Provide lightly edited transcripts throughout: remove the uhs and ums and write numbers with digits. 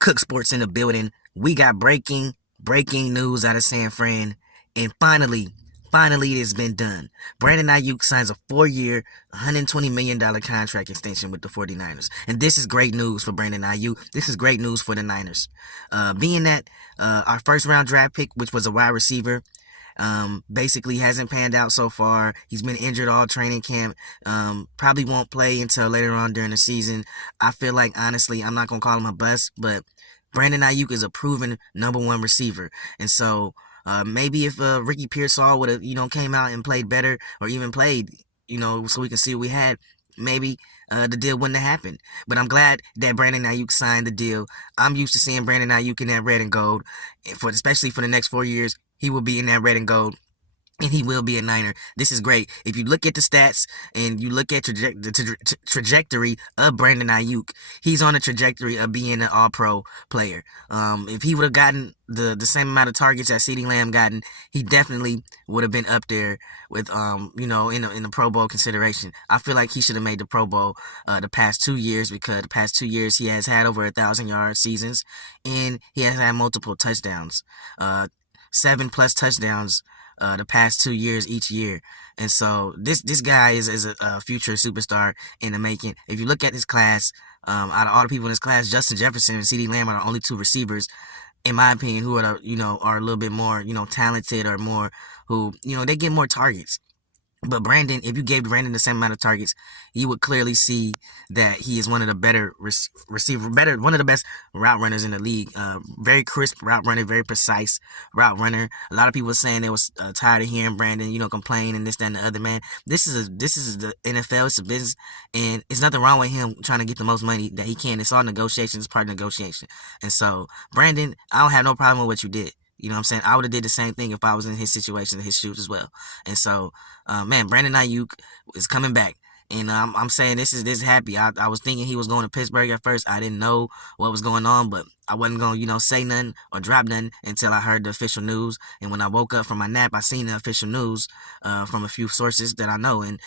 Cook Sports in the building. We got breaking news out of San Fran. And finally it's been done. Brandon Aiyuk signs a 4-year, $120 million contract extension with the 49ers. And this is great news for Brandon Aiyuk. This is great news for the Niners. Being that our first round draft pick, which was a wide receiver, basically hasn't panned out so far. He's been injured all training camp. Probably won't play until later on during the season. I feel like, honestly, I'm not going to call him a bust, but Brandon Aiyuk is a proven number one receiver. And so maybe if Ricky Pearsall would have, came out and played better or even played, so we can see what we had, maybe the deal wouldn't have happened. But I'm glad that Brandon Aiyuk signed the deal. I'm used to seeing Brandon Aiyuk in that red and gold, especially for the next 4 years. He will be in that red and gold, and he will be a Niner. This is great. If you look at the stats and you look at the trajectory of Brandon Aiyuk, he's on a trajectory of being an All-Pro player. If he would have gotten the same amount of targets that CeeDee Lamb gotten, he definitely would have been up there with in the Pro Bowl consideration. I feel like he should have made the Pro Bowl the past 2 years, because the past 2 years he has had over 1,000-yard seasons, and he has had multiple touchdowns. 7+ touchdowns the past 2 years each year. And so this guy is a future superstar in the making. If you look at this class, out of all the people in this class, Justin Jefferson and CeeDee Lamb are the only two receivers, in my opinion, who are a little bit more talented, or more who they get more targets. But Brandon, if you gave Brandon the same amount of targets, you would clearly see that he is one of the better one of the best route runners in the league. Very crisp route runner, very precise route runner. A lot of people were saying they was tired of hearing Brandon, complain and this, that, and the other. Man, this is the NFL. It's a business, and it's nothing wrong with him trying to get the most money that he can. It's all negotiation. It's part of negotiation. And so, Brandon, I don't have no problem with what you did. You know what I'm saying? I would have did the same thing if I was in his situation, in his shoes as well. And so, man, Brandon Aiyuk is coming back. And I'm saying this is happy. I was thinking he was going to Pittsburgh at first. I didn't know what was going on, but I wasn't going to, say nothing or drop nothing until I heard the official news. And when I woke up from my nap, I seen the official news from a few sources that I know. And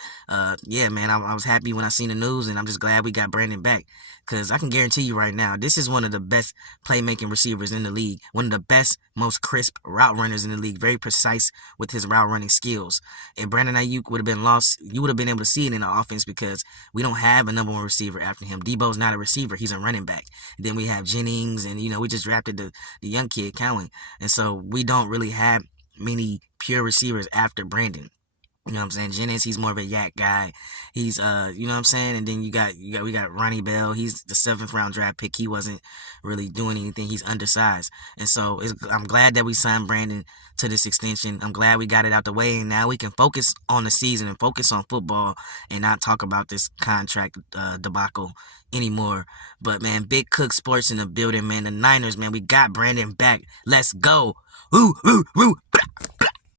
yeah, man, I was happy when I seen the news, and I'm just glad we got Brandon back. Because I can guarantee you right now, this is one of the best playmaking receivers in the league. One of the best, most crisp route runners in the league. Very precise with his route running skills. And Brandon Aiyuk would have been lost. You would have been able to see it in the offense, because we don't have a number one receiver after him. Debo's not a receiver. He's a running back. And then we have Jennings, and, we just drafted the young kid, Cowan. And so we don't really have many pure receivers after Brandon. You know what I'm saying? Jennings, he's more of a yak guy. He's, you know what I'm saying? And then we got Ronnie Bell. He's the 7th round draft pick. He wasn't really doing anything. He's undersized. And so I'm glad that we signed Brandon to this extension. I'm glad we got it out the way. And now we can focus on the season and focus on football, and not talk about this contract debacle anymore. But, man, Big Cook Sports in the building, man. The Niners, man, we got Brandon back. Let's go. Woo, woo, woo.